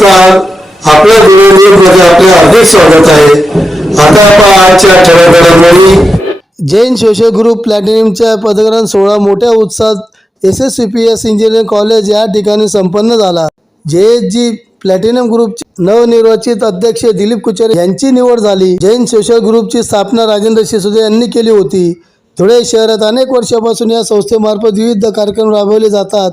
नमस्कार. आपल्या मध्ये आपले हार्दिक स्वागत आहे. आता आपण आजच्या ठळक घडामोडी जैन सोशल ग्रुप प्लॅटिनमच्या पदग्रहण सोहळा मोठ्या उत्साहात S S C P S engineering college या ठिकाणी संपन्न झाला. जे एस जी प्लॅटिनम ग्रुपचे नवनिर्वाचित अध्यक्ष दिलीप कुचर यांची निवड झाली. जैन सोशल ग्रुपची स्थापना राजेंद्र सिसोदे यांनी केली होती. धुळे शहरात अनेक वर्षापासून या संस्थेमार्फत विविध कार्यक्रम राबवले जातात.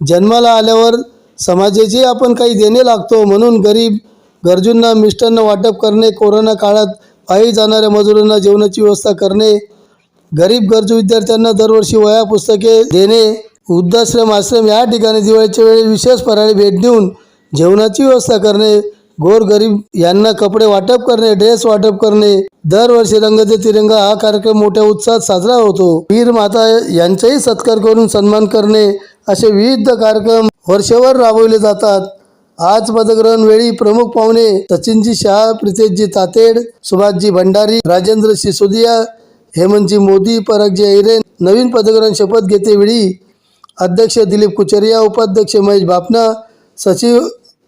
जन्माला आल्यावर समाजाची आपण काही देणे लागतो. म्हणून गरीब गरजूंना मिष्टान्न वाटप करणे कोरोना काळात पायी जाणाऱ्या मजुरांना जेवणाची व्यवस्था करणे गरीब गरजू विद्यार्थ्यांना दरवर्षी वया पुस्तके देणे वृद्धाश्रम आश्रम या ठिकाणी दिवाळीच्या वेळी विशेष फराळी भेट देऊन जेवणाची व्यवस्था करणे गोरगरीब यांना कपडे वाटप करणे ड्रेस वाटप करणे. दरवर्षी रंग ते तिरंगा हा कार्यक्रम मोठ्या उत्साहात साजरा होतो. वीर माता यांचाही सत्कार करून सन्मान करणे असे विविध कार्यक्रम वर्षभर राबवले जातात. आज पदग्रहण वेळी प्रमुख पाहुणे सचिनजी शहा प्रितेशजी तातेड सुभाषजी भंडारी राजेंद्र सिसोदिया हेमंतजी मोदी परगजी ऐरे नवीन पदग्रहण शपथ घेतेवेळी अध्यक्ष दिलीप कुचरिया उपाध्यक्ष महेश बापना सचिव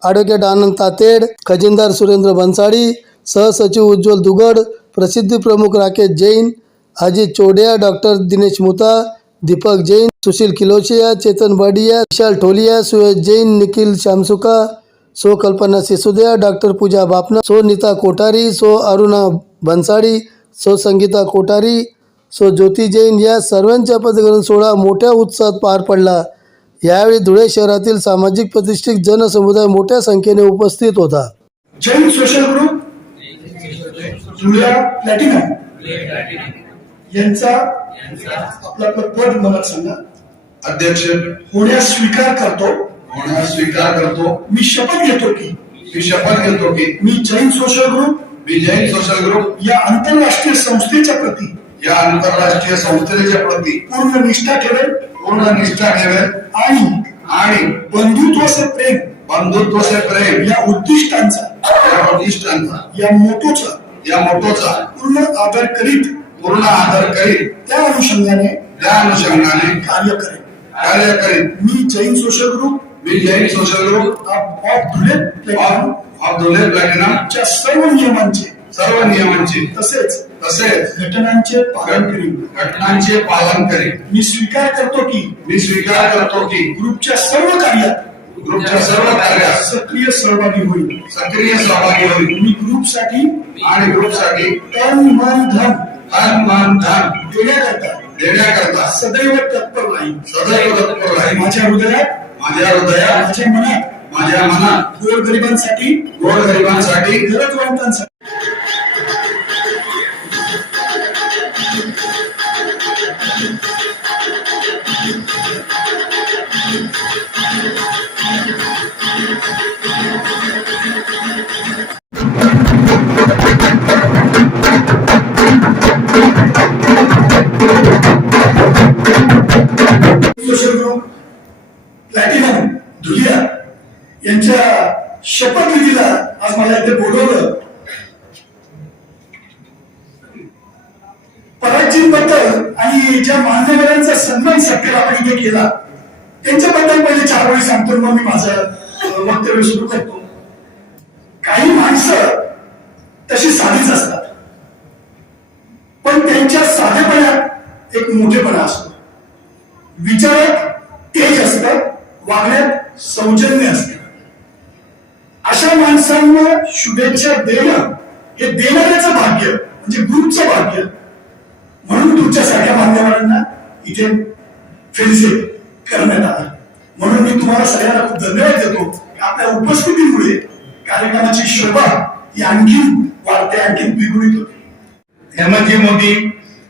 ॲडव्होकेट आनंद तातेड खजिनदार सुरेंद्र बनसाडी सहसचिव उज्ज्वल दुगड प्रसिद्धी प्रमुख राकेश जैन अजित चोड्या डॉक्टर दिनेश मुता दीपक जैन सुशील किलोचिया चेतन बडिया विशाल ठोलिया सुयश जैन निखिल श्यामसुका सो कल्पना सिसोदिया डॉक्टर पूजा बापना सो नीता कोठारी सो अरुणा भन्साळी सो संगीता कोठारी सो ज्योती जैन या सर्वांच्या पदग्रहण सोहळा मोठ्या उत्साहात पार पडला. यावेळी धुळे शहरातील सामाजिक प्रतिष्ठित जनसमुदाय मोठ्या संख्येने उपस्थित होता. जैन सोशल ग्रुप प्लॅटिनम यांचा आपला पद मला सांगा. अध्यक्ष. होण्यास स्वीकार करतो. होण्यास स्वीकार करतो. मी शपथ घेतो की. मी शपथ घेतो की. मी जैन सोशल ग्रुप मी जैन सोशल ग्रुप या आंतरराष्ट्रीय संस्थेच्या प्रती. या आंतरराष्ट्रीय संस्थेच्या प्रती. पूर्ण निष्ठा ठेवेल. पूर्ण निष्ठा ठेवेल. आणि आणि बंधुत्वाचे प्रेम. बंधुत्वाचे प्रेम. या उद्दिष्टांचा. या प्रतिष्ठानचा या मोठोचा या मोठोचा पूर्ण आदर करीत. पूर्ण आदर करीत. त्या अनुषंगाने त्या अनुषंगाने कार्य करेल. कार्य करीत मी Jain social group me Jain social group of Dhule of Dhule platinum च्या सर्व नियमांचे. सर्व नियमांची. तसेच तसेच. घटनांचे पालन करीन. घटनांचे पालन करीत मी स्वीकार करतो की मी स्वीकार करतो की ग्रुपच्या सर्व कार्यात ग्रुपच्या सर्व कार्यात सक्रिय सहभागी होईल सक्रिय सहभागी होईल मी ग्रुपसाठी आणि ग्रुपसाठी तन मन धन तन मन धन. देण्याकरता देण्याकरता सदैव तत्पर राहील. सदैव तत्पर राहील. माझ्या हृदयात माझ्या हृदयात माझ्या मनात माझ्या मनात गोरगरिबांसाठी गोरगरिबांसाठी गरजवंतांसाठी शपथविधीला आज मला इथे बोलवलं. परागजींबद्दल आणि ज्या मान्यवरांचा सन्मान सत्कार आपण इथे केला त्यांच्याबद्दल पहिले चार वेळी सांगतो मग मी माझं वक्तव्य सुरू करतो. काही हे देणाऱ्याचं भाग्य म्हणजे ग्रुपचं भाग्य. म्हणून तुमच्या सगळ्या मान्यवरांना इथे फेलसेट करण्यात आला. म्हणून मी तुम्हाला सगळ्यांना खूप धन्यवाद देतो. आपल्या उपस्थितीमुळे कार्यक्रमाची शोभा ही आणखी वाढते आणखी द्विगुणित होते. हेमंतजी मोदी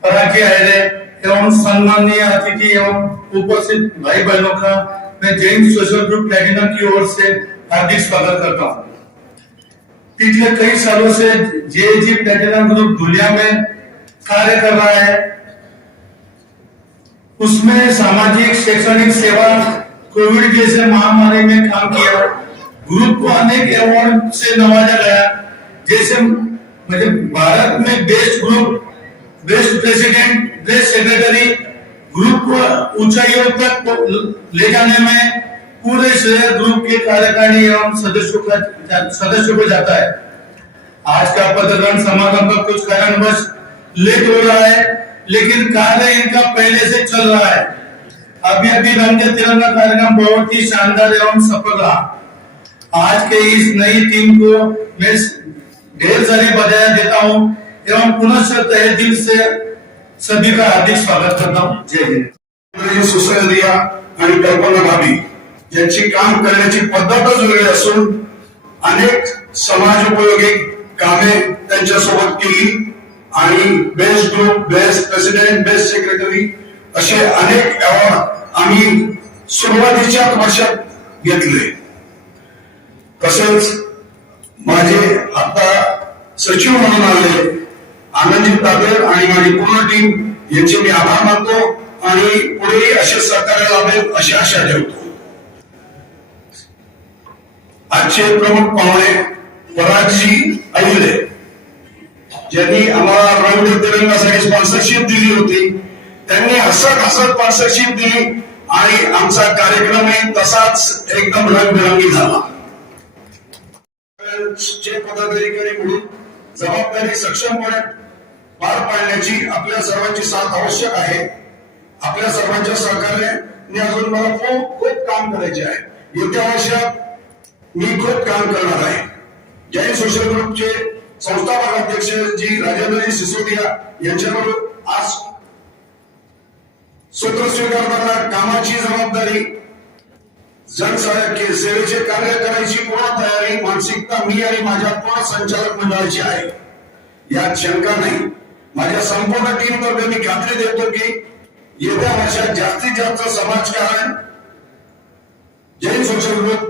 पराठी आयले एवं सम्माननीय अतिथि एवं उपस्थित भाई बहनों का मैं जैन सोशल ग्रुप प्लेटिनम की ओर से हार्दिक स्वागत करता. हूँ पिछले कई सालों से जेजी प्लेटिनम ग्रुप धुलिया में कार्य कर रहा है। उसमें सामाजिक, शैक्षणिक सेवा, कोविड जैसे महामारी में काम किया। ग्रुप को अनेक अवार्ड से नवाजा गया। जैसे म्हणजे भारत में best group best president best secretary group को ऊंचाइयों तक ले जाने में पूरे शहर ग्रुप के कार्यकारिणी एवं सदस्यों का सदस्यों को जाता है। आज का पत्रकार समागम का कुछ कारणवश लेट हो रहा है लेकिन कार्य इनका पहले से चल रहा है। अभी अभी रंग तिरंगा कार्यक्रम बहुत ही शानदार एवं सफल रहा। आज के इस नई टीम को मैं ढेर सारी बधाई देता हूँ एवं पुनः तहे दिल से सभी का हार्दिक स्वागत करता हूँ। जय हिंद। इंद्रजी सुसह्य आणि कल्पना भाभी। यांची काम करण्याची पद्धतच वेगळी असून अनेक समाज उपयोगी कामे त्यांच्यासोबत केली आणि best group best president best secretary असे अनेक अवॉर्ड आम्ही सुरुवातीच्या वर्षात घेतले. तसेच माझे आता सचिव म्हणून आले आनंदजी ताबेर आणि माझी पूर्ण टीम यांचे मी आभार मानतो आणि पुढेही असे सहकार्य लाभेल अशी आशा ठेवतो. आजचे प्रमुख पाहुणे पराजी अहिले ज्यांनी आम्हाला रंग तिरंगासाठी स्पॉन्सरशिप दिली होती. त्यांनी हसत हसत स्पॉन्सरशिप दिली आणि आमचा कार्यक्रमही तसाच एकदम रंगबिरंगी झाला. पदाधिकारी म्हणून जबाबदारी सक्षमपणे पार पाडण्याची आपल्या सर्वांची साथ आवश्यक आहे. आपल्या सर्वांच्या सहकार्याने अजून मला खूप खूप काम करायचे आहे. येत्या वर्षात मी खूप काम करणार आहे. जैन सोशल ग्रुपचे संस्थापक अध्यक्ष जी राजेंद्रजी सिसोदिया यांच्याकडून आज सूत्र स्वीकारताना कामाची जबाबदारी जनसेवे सेवेचे कार्य करायची पूर्ण तयारी मानसिकता मी आणि माझ्या पूर्ण संचालक मंडळाची आहे. यात शंका नाही. माझ्या संपूर्ण टीम तर्फे मी खात्री देतो की येत्या वर्षात जास्तीत जास्त समाजकारण जैन सोशल ग्रुप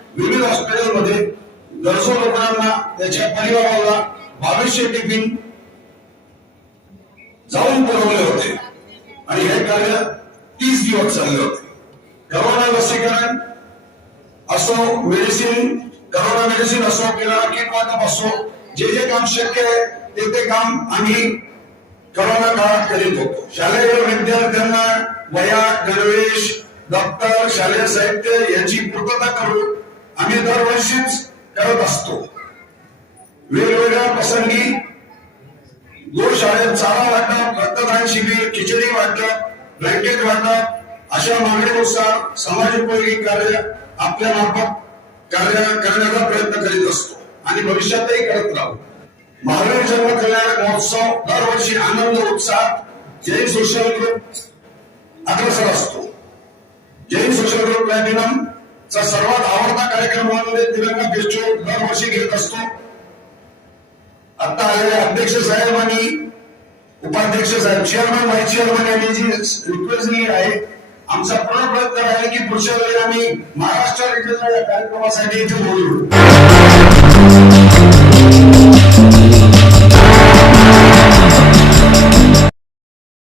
विविध हॉस्पिटलमध्ये गरजू लोकांना त्याच्या परिवाराला बावीसशे टिफिन जाऊन पुरवले होते. आणि हे कार्य तीस दिवस चालले होते. करोना लसीकरण असो मेडिसिन करोना मेडिसिन असो किंवा किट वाटप असो जे जे काम शक्य आहे ते ते काम आम्ही करोना काळात करीत होतो. शालेय विद्यार्थ्यांना वया गणवेश दप्तर शालेय साहित्य याची पूर्तता करून आम्ही दरवर्षीच करत असतो. वेगवेगळ्या प्रसंगी गोशाळेत चारा वाटणं रक्तदान शिबिर खिचडी वाटणं ब्लँकेट वाटणं अशा मागणीनुसार समाजोपयोगी कार्य आपल्या मार्फत कार्य करण्याचा प्रयत्न करीत असतो आणि भविष्यातही करत राहू. महावीर जन्म कल्याण महोत्सव दरवर्षी आनंद उत्साह जैन सोशल ग्रुप अग्रसर असतो. जैन सोशल ग्रुप प्लॅटिनम चा सर्वात आवडता कार्यक्रम म्हणून तिरंगा फेस्टिवल दरवर्षी घेत असतो. आता आलेले अध्यक्ष साहेब आणि उपाध्यक्ष साहेब चेअरमॅन व्हाईस चेअरमॅन यांनी जी रिक्वेस्ट दिली आहे आमचा पूर्ण प्रयत्न आहे की पुढच्या वेळी आम्ही महाराष्ट्र राज्याच्या या कार्यक्रमासाठी इथे बोलू.